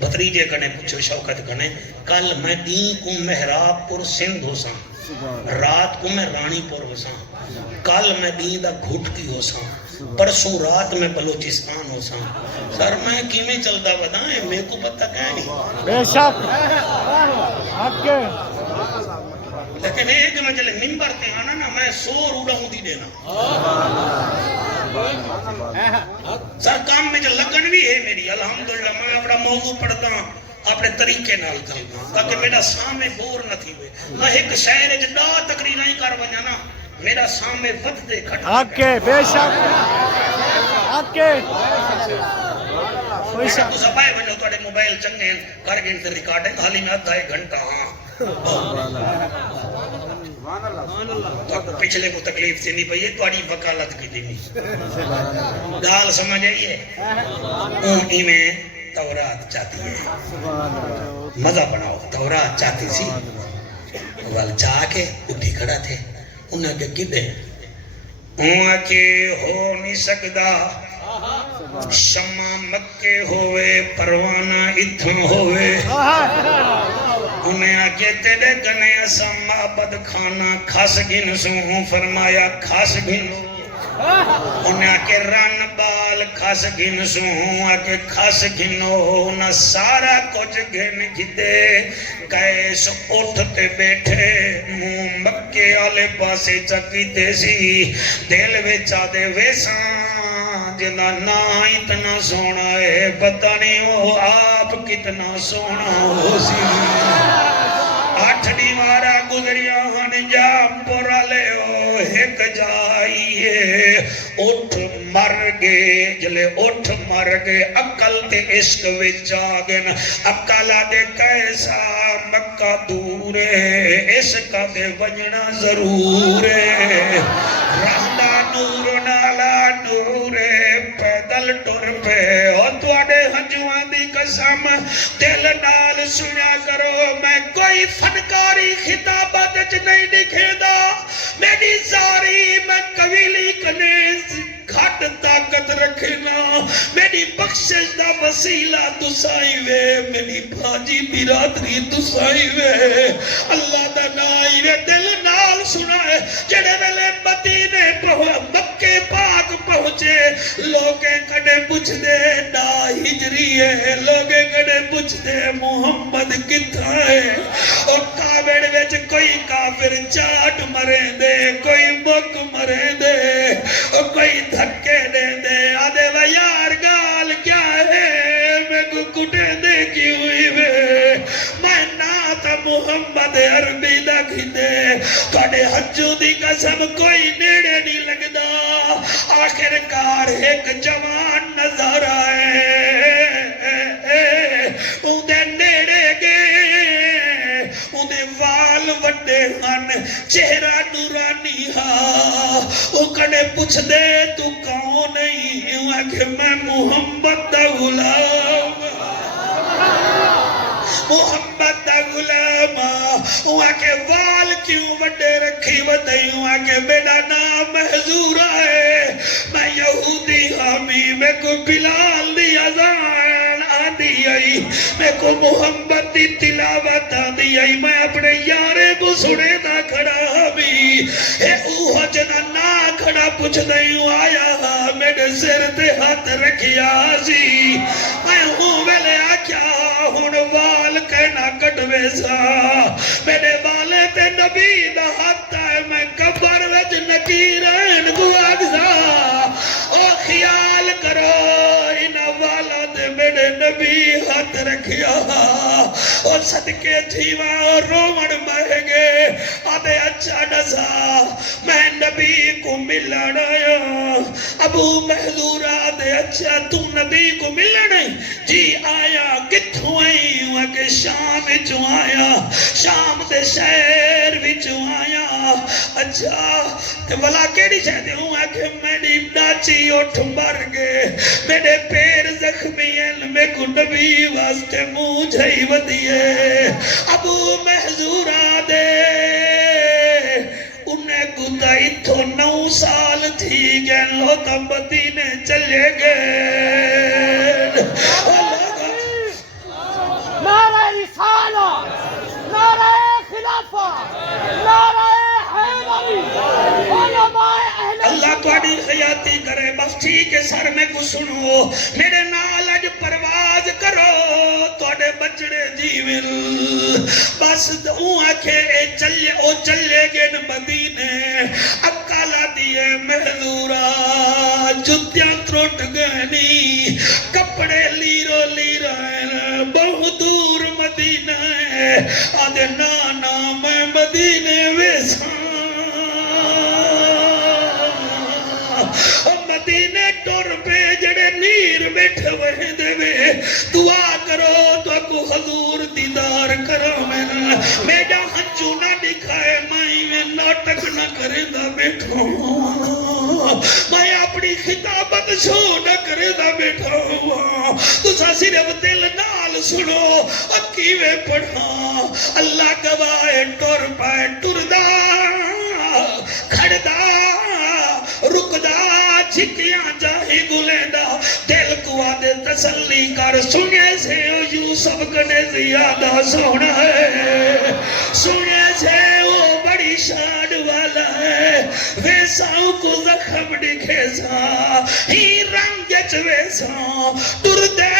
بھتریجے کنے پوچھو شوکت کنے کل میں دین کو محراب پور سندھ ہو سا رات کو میں رانی پور ہو سا کل میں دین دا گھٹ کی ہو سا پرسوں رات میں بلوچستان ہو سا سر میں کیمیں چلتا بدائیں میرے کو پتہ کہیں نہیں بے شک آپ کے لیکن ایک میں جلے ممبر تے آنا نا میں سور اڑا ہوں دی دینا سر کام میں جو لگن بھی ہے میری الحمدللہ میں اپنا موضوع پڑھتا ہوں اپنے طریقے نال چلتا ہوں تاکہ میرا سامنے بور نہ تھی ہوئے میں ایک شہر جدا تقریر نہیں کر بجانا میرا سامنے ود دے کھٹا آپ کے بے شک آپ کے تو سبائے بجو توڑے موبائل چنگے کر گئے سے ریکارڈنگ حالی میں آدھا ایک گھنٹہ ہاں پچھلے کو تکلیف سے نہیں پئی ہے توڑی وکالت کی دینی گال سمجھ آئیے اونی میں تورات چاہتی ہے مزہ بناؤ تورات چاہتی سی وال چاہ کے اٹھی کھڑا تھے انہیں کہ کدے انہیں کہ ہو نہیں سکتا شمع مکے ہوئے پروانہ اتھاں ہوئے انہیں آکے تیرے کنے اسا معبد کھانا کھاس گن سوں فرمایا کھاس گنو انہیں آکے رن بال کھس گھن سوں آکے کھس گھنو نہ سارا کچھ گھن گھتے کیس اٹھتے بیٹھے منہ مکے آلے پاسے چکیتے سی دل وچا دے ویساں جنہ نا اتنا سونا ہے پتہ نہیں وہ آپ کتنا سونا ہو سی 8 دیوارا گزریاں ہن جا پورا لے ہو ایک جائیے اٹھ مر گے جلے اٹھ مر گے عقل تے عشق وچ آگن عقل دے کیسا مکہ دور ہے عشق دے وجنا ضرور ہے رہندا نور نالا نور ہے پیدل ٹر پہ اور تواڈے ہنجواں دی قسم دل نال سنیا کرو میں کوئی فنکاری خطابت وچ نہیں دکھیدا میری زاری میں قویلی کنے گھٹ طاقت رکھنا میری بخشش دا وسیلہ تسائی وے میری بھاجی برادری تسائی وے اللہ دا نائی وے دل نال سنائے جڑے ویلے مدینے مکے پاک پہنچے لوگے کڑے پوچھ دے نا ہجری ہے لوگے کڑے پوچھ دے محمد کتھا ہے اور کعبے وچ کوئی کافر چاٹ مرے دے کوئی مک مرے دے اور کوئی دھکے دے دے آدھے وہ یار گال کیا ہے میں کو کٹے دے کی ہوئی وے میں نات محمد عربی لکھی دے کڑے حجو دی قسم کوئی نیڑے نہیں لگدا آخر کار ایک جوان نظر آئے اندے نیڑے گئے اندے وال وڈے ہن چہرہ نورانی ہاں وہ کڑے پوچھ دے تو کون نہیں ہے کہ میں محمد دا غلام محمد دا غلام وہاں کے وال کیوں بڑے رکھی بدئی وہاں کے میرا نام محضور آئے میں یہودی حامی میں کو بلال دی اذان آدھی آئی میں کو محمد دی تلاوت آدھی آئی میں اپنے یارے کو سنے دا کھڑا بھی اے اوہ جنا نا کھڑا پوچھ دئیوں آیا میرے سر تے ہاتھ رکھیا سی میں ہوں ویلے آکیا ہون وال کہنا کٹوے سا میرے والے تے نبی دا ہاتھ آئے میں کبر وچ نکیرین دعا سا او خیال کرو انہ والا دے میرے نبی ہاتھ رکھیا اور صدقے جیوہ رومن مہنگے آدھے اچھا نسا میں نبی کو ملن آیا ابو محضور آدھے اچھا تم نبی کو ملن آئی جی آیا کتھوں آئی ہوا کہ شام وچوں آیا شام دے شہر وچوں آیا اچھا تے بلا کیڑی چاہتے ہوا کہ میری ناچی اٹھ مر گئے میرے پیر زخمی ہیں میں کو نبی واسطے منہ جھائی ودیے ابو محضور آدھے انہیں گتا اتھو 9 سال تھی گئے لوتا مدینے چلے گئے نعرہ رسالہ نعرہ خلافہ نعرہ حیدری علماء اہل اللہ تواڈی خیاتی کرے مفتی کے سر میں کو سنو میرے نال اج پرواز کرو تواڈے بچڑے جیول بس اون آکھے او چلے گئے مدینے اکالا دیے محضورا جتیاں ترٹ گئنی کپڑے لیرو لیرائن بہت دور مدینہ ہے آدھے نانا میں مدینے ویساں مدینے ٹور پہ جڑے نیر بیٹھے وہیں دے وے دعا کرو تو کو حضور دیدار کرو میرا ہنچو نہ دکھائے میں ناٹک نہ کرے دا بیٹھو میں اپنی خطابت شو نہ کرے دا بیٹھا ہوا تو سا صرف دل نال سنو اکیوے پڑھا اللہ گواہ ٹور پائے ٹردہ کھڑدہ رکدہ جھکیاں جاہی گلیندہ دل کو آدھے تسلی کر سنے سے یوسف کنے زیادہ سونا ہے سنے سے وہ بڑی شان والا ہے ویساں کو زخم دکھے سا ہی رنگ چ ویساں ٹر دے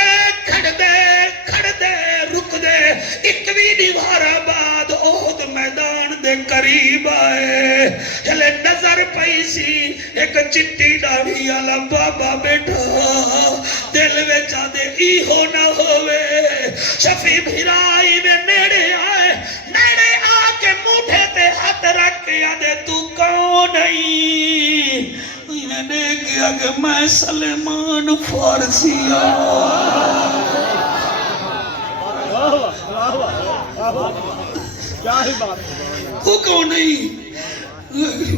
کھڑ دے رک دے ایک بھی دیوار بعد احد میدان دے قریب آئے جلے نظر پئی سی ایک چٹی داڑھی والا بابا بیٹھا دل وچ آدے ایہو نہ ہوئے شفیع بھرائی میں نیڑے آئے نیڑے آ کے موٹھے تے ہاتھ رکھ کے آدے تو کون نہیں میں نے کیا کہ میں سلیمان فارسی کیا ہی بات وہ کون نہیں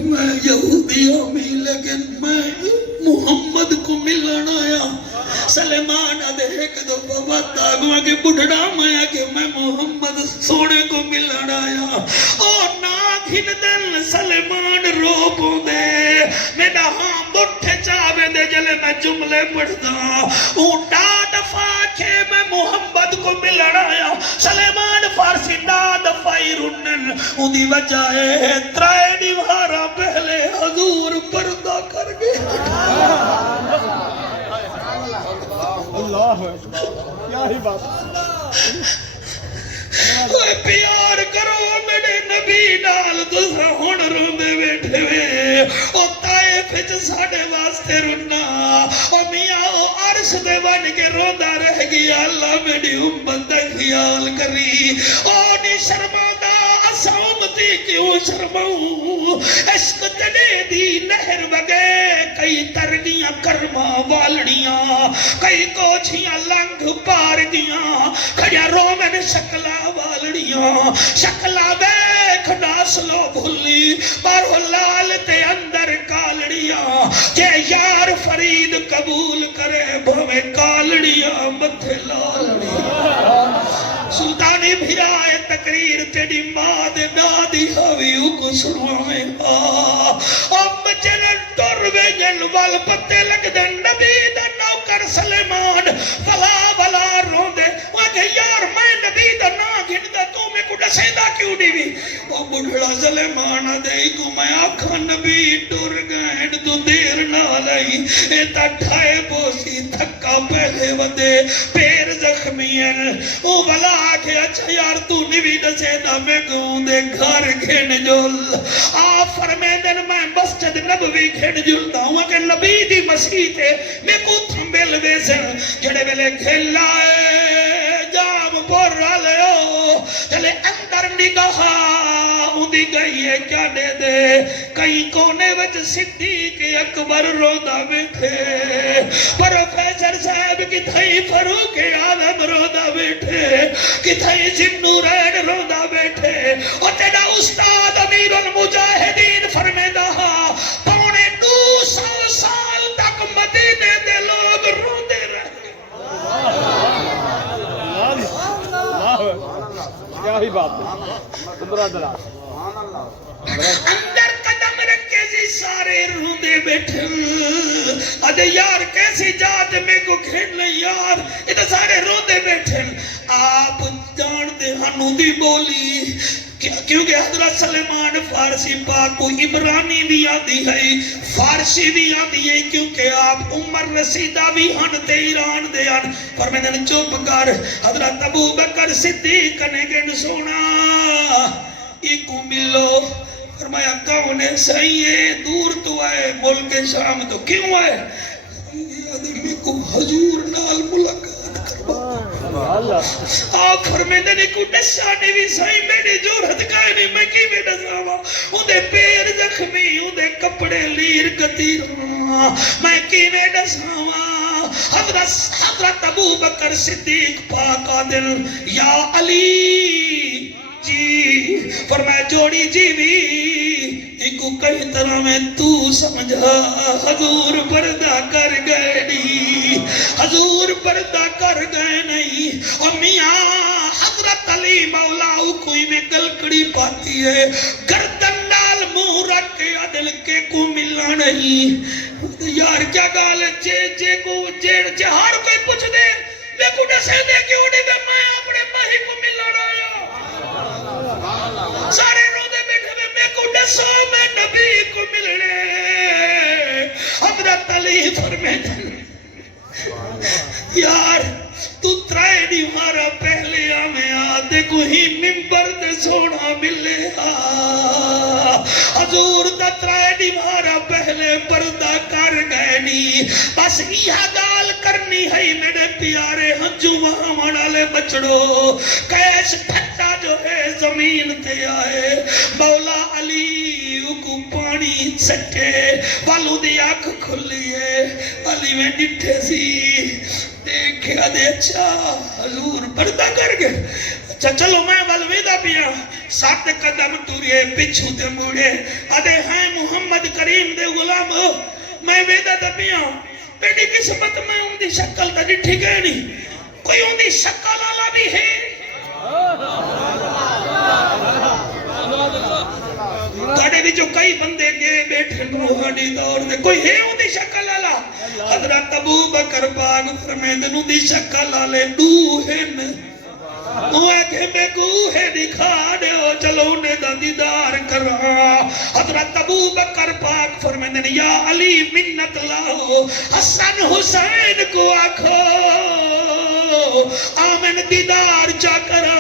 میں یہودی ہوں لیکن میں محمد کو ملن آیا سلیمان آدھے ایک دفعہ بات آگوا کہ بڑھڑا میں کہ میں محمد سوڑے کو ملن آیا او نا گھن دل سلیمان رو پوں دے میرا ہاں بٹھے چاہوے دے جلے میں جملے پڑھدا اون نا دفعہ کہ میں محمد کو ملن آیا سلیمان فارسی نا دفعی رنن ان دی وجہ ہے ترائے دیوارا پہلے حضور پردہ کر گئے اللہ کیا ہی بات پیار کرو میرے نبی نال دوسرا ہون روندے بیٹھے وے او طائف وچ ساڈے واسطے رونا او میاں او عرش دے بن کے روندا رہ گیا اللہ میری امت دا خیال کری او نہیں شرمادا اساں امتی کیوں شرماؤں عشق تنے دی نہر وگے کئی ترگیاں کرما والڑیاں کئی کوچھیاں لنگ پار گیاں کھڑیا رومن شکلا والڑیاں شکلا بیک ناسلو بھلی پر لال تے اندر کالڑیاں جے یار فرید قبول کرے بھوے کالڑیاں متھے لالڑیاں سلطانی بھیرائے تقریر تیری ماں دے نادی ہویو کو سنوائے اب جنن ٹر ویجن وال پتے لگ دے نبی دا نوکر سلیمان ولا رون دے وہاں یار میں نبی دا نا گھن دا تو میں کو ڈسیدہ کیوں نہیں بھی وہ بڑھڑا سلیمان دے کو میں آکھا نبی ٹر گئے تو دیر نہ لئی ایتا ٹھائے بوسی تھکا پہلے ودے پیر زخمین او ولا آکھے اچھا یار تو نبی ڈسیدہ میں کہوں دے گھر گھن جل آ فرمے دن میں مسجد نبوی گھن جلتا ہوں کہ نبی دی مسیح تے میں کو تھمبل ویسن جڑے ویلے کھل لائے جام پور رالے ہو چلے اندر نگاہا اندی گئی ہے کیا دے دے کئی کونے وچ صدیق اکبر رودا بیٹھے پروفیسر صاحب کی تھائی فاروق اعظم رودا بیٹھے کی تھائی ذوالنورین رودا بیٹھے اور تیرا استاد امیر المجاہدین فرمیدہ پونے 200 سال تک مدینے دے لوگ روندے رہے کیا ہی بات ہے اندر قدم رکھے سی سارے روندے بیٹھے ادھے یار کیسی جات میں کو کھیل لیں یار ادھے سارے روندے بیٹھے آپ جان دے ہنو دی بولی کیونکہ حضرت سلیمان فارسی پاک کو عبرانی بھی آدھی ہے فارسی بھی آدھی ہے کیونکہ آپ عمر رسیدہ بھی ہن تے ایران دے آن فرمیدہ نے چوپ کر حضرت ابو بکر صدیق نے گن سونا ایکو ملو فرمایا کون ہے صحیح ہے دور تو آئے ملک شام تو کیوں آئے آدمی کو حضور نال ملاقات کروا آپ فرمیدہ نے کو نشانے بھی صحیح میری جورت کائے نہیں میں کی میں نظاما اندھے پیر زخمی اندھے کپڑے لیر کتیر میں کی میں نظاما حضرت ابو بکر صدیق پاکا دل یا علی جی فرمایا جوڑی جی بھی ایک کئی طرح میں تو سمجھا حضور پردہ کر گئے نہیں حضور پردہ کر گئے نہیں اور میاں حضرت علی مولاؤ کوئی میں گلکڑی پاتی ہے گردن نال منہ رکھ کے عدل کے کو ملنا نہیں یار کیا گال ہے جے ہر کوئی پوچھ دے میں کو ڈسے دے کیوں نہیں میں اپنے ماہی کو ملنا رہا سارے رو دے بیٹھے میں کو دسو میں نبی کو ملنے حضرت علی فرمیدن یار تو ترائے دیوارا پہلے آمیں آدھے کو ہی ممبر دے سونا ملے حضور دا ترائے دیوارا پہلے پردہ کر گئے نی بس یہ گال کرنی ہے میرے پیارے ہنجو وہاں مڑالے بچڑو کیس پھٹا جو ہے زمین تے آئے مولا علی کو پانی سکے والو دی آنکھ کھلی ہے علی میں ڈٹھے سی دیکھا دے اچھا حضور پردہ کر گئے اچھا چلو میں والویدہ پیا سات قدم ٹوریے پچھو تے موڑے آدھے ہیں محمد کریم دے غلام میں ویدہ دا پیا بیٹی قسمت میں ان دی شکل تا ڈٹھی گئے نہیں کوئی ان دی شکل آلا بھی ہے تھوڑے بھی جو کئی بندے گئے بیٹھے روحانی دور دے کوئی ہے ان دی شکل آلا حضرت ابو بکر پاک فرمیدن ان دی شکل آلے دوہن وہ ایک میں گوہے دکھا دے ہو چلو انہیں دا دیدار کرا حضرت ابو بکر پاک فرمیدن یا علی منت لاؤ حسن حسین کو آکھو آمن دیدار جا کرا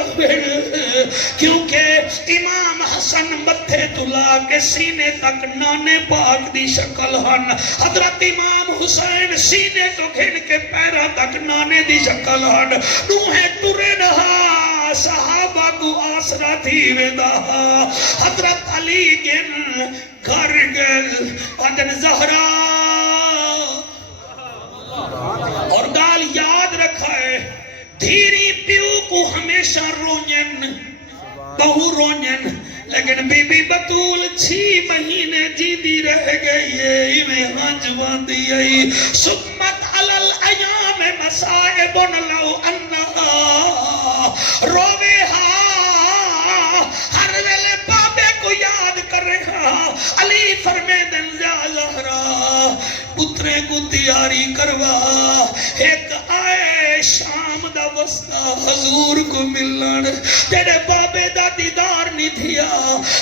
کیونکہ امام حسن متھے تلا کے سینے تک نانے پاک دی شکل ہن حضرت امام حسین سینے تو گھن کے پیرا تک نانے دی شکل ہن نوہیں ٹرے نہا صحابہ کو آسرا تھی ویدہ حضرت علی گن گھر گل ادن زہرا اور گال یاد رکھا ہے دھیری پیو کو ہمیشہ رونین بہو رونین لیکن بی بی بطول 6 مہینے جی دی رہ گئی ہے میں ہنج باندھی آئی سکمت علل ایام مسائبن لو انہا روے ہر ویلے بابے کو یاد کر رہا علی فرمیدن زہرا پترے کو تیاری کروا ایک آئے شام دا وسطہ حضور کو ملن تیرے بابے دا دیدار نہیں تھیا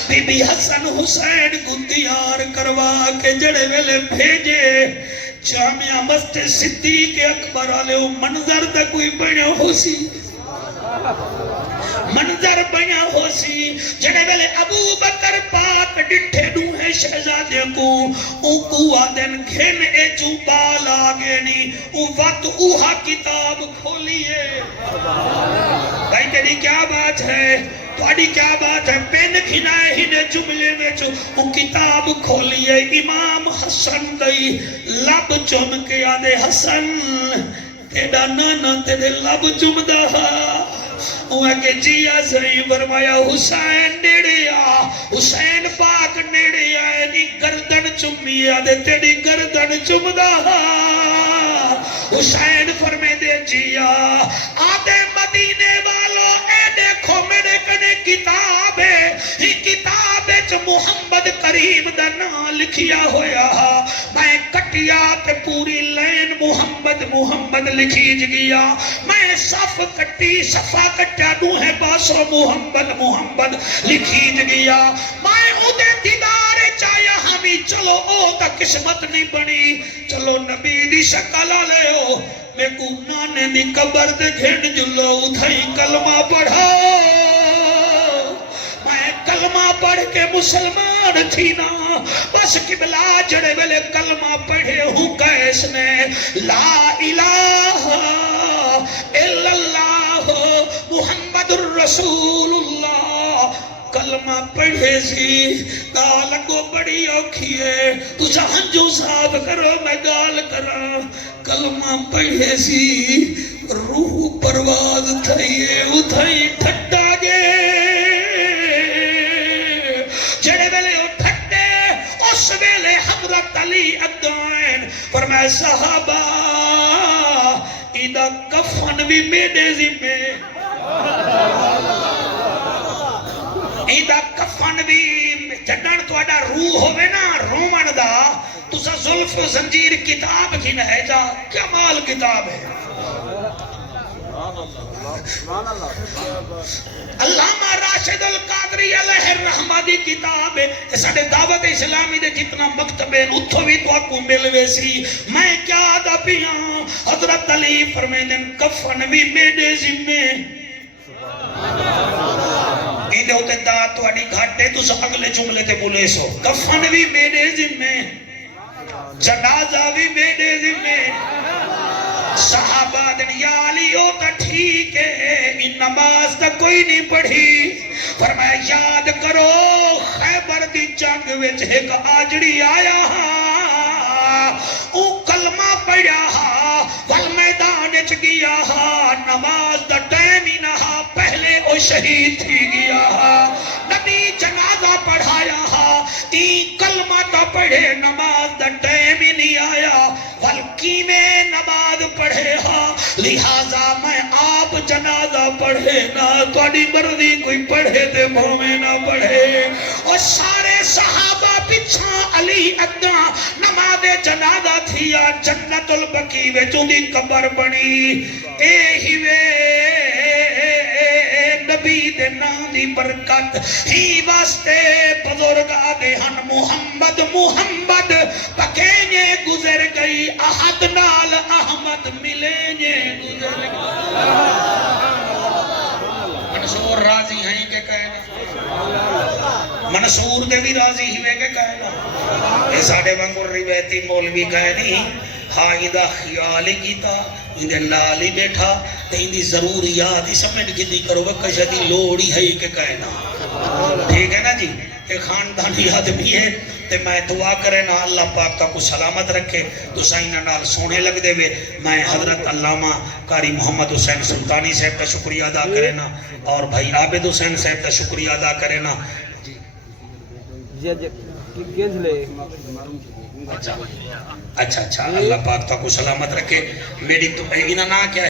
بی بی حسن حسین کو تیار کروا کے جڑے ویلے بھیجے جامعہ مسجد صدیق اکبر آلے منظر دا کوئی بڑھا ہو سی منظر بنا ہو سی جڑے ویلے ابو بکر پاک ڈٹھے ڈوہیں شہزادے کو او کو آدن گھن اے جو بال آگے نی او وقت اوہا کتاب کھولیے بھائی تیری کیا بات ہے تھوڑی کیا بات ہے پین کھنائے ہی نے جملے میں جو او کتاب کھولیے امام حسن دئی لب چم کے آدھے حسن تیڑا نانا تیڑے لب چم دا وہ کہ جیا صحیح فرمایا حسین نیڑے آ حسین پاک نیڑے آئے نی گردن چمی آدھے تیڑی گردن چم دا حسین فرمے دے جیا آدھے مدینے والو اے دیکھو میرے کنے کتاب ہے یہ کتاب ہے جو محمد کریم دا نام لکھیا ہویا میں کٹیا تے پوری لین محمد لکھی جگیا میں صف کٹی صفا کٹیا دوں ہے باسو محمد لکھی جگیا میں ادھے دیدار چاہیا ہمیں چلو او تا قسمت نہیں بنی چلو نبی دی شکل آلے ہو میں کو نانے دی قبر دے گھن جلو ادھائی کلمہ پڑھا میں کلمہ پڑھ کے مسلمان تھی نا بس قبلہ جڑے ویلے کلمہ پڑھے ہوں کیس نے لا الہ الا اللہ محمد الرسول اللہ کلمہ پڑھے سی گال کو بڑی اوکھی ہے تجھا ہنجو صاحب کرو میں گال کرا کلمہ پڑھے سی روح پرواز تھائیے اتھائی ٹھٹا گے جڑے ویلے ٹھٹے اس ویلے حضرت علی ادائن فرمائے صحابہ ایدہ کفن بھی میرے ذمہ ایدہ کفن بھی جڑن تو اڈا روح ہوئے نا رومن دا تسا ظلف و زنجیر کتاب کی نہ ہے جا کیا مال کتاب ہے علامہ راشد القادری علیہ الرحمہ دی کتاب ہے ساڈے دعوت اسلامی دے جتنا مکتب ہے اتھوں بھی تو آپ کو مل ویسی میں کیا دا پیاں حضرت علی فرمیدن کفن بھی میرے ذمے ایندے ہوتے دا تو اڈی گھاٹے تو سب اگلے جملے تے بولے سو کفن بھی میرے ذمے جنازہ بھی میرے ذمے صحابہ دن یا علی او تا ٹھیک ہے ان نماز تا کوئی نہیں پڑھی فرمایا یاد کرو خیبر دی جنگ وچ ایک آجڑی آیا او کلمہ پڑھیا ول میدان وچ گیا نماز دا ٹائم ہی نہ پہلے او شہید تھی گیا نبی جنازہ پڑھایا تین کلمہ تا پڑھے نماز دا ٹائم ہی نہیں آیا بلکی میں نماز پڑھے لہذا میں آپ جنازہ پڑھے نہ تھوڑی مرضی کوئی پڑھے تے بھومے نہ پڑھے اور سارے صحابہ پچھا علی ادھا نماز جنازہ تھیا جنت البقیع وچوں دی قبر بنی اے ہی وے نبی دے نام دی برکت ہی واسطے بزرگ آدے ہن محمد محمد پکینے گزر گئی احد نال احمد ملینے گزر گئی منصور راضی ہیں کہ کہنا منصور دے بھی راضی ہی میں کہ کہنا یہ ساڑھے وانگور روایتی مولوی کہے نہیں ہاں ایدہ خیال ہی کیتا ایدہ لالی بیٹھا تے ایدی ضروریات ہی سمجھ کی دی کرو کشہ دی لوڑی ہے کہ کہنا ٹھیک ہے نا جی ایک خاندانی آدمی ہے تے میں دعا کرے نا اللہ پاک کا کو سلامت رکھے تو سائنہ نال سونے لگ دے وے میں حضرت علامہ قاری محمد حسین سلطانی صاحب کا شکریہ ادا کرے نا اور بھائی عابد حسین صاحب کا شکریہ ادا کرے نا اچھا اللہ پاک کا کو سلامت رکھے میری تو انہاں نہ کیا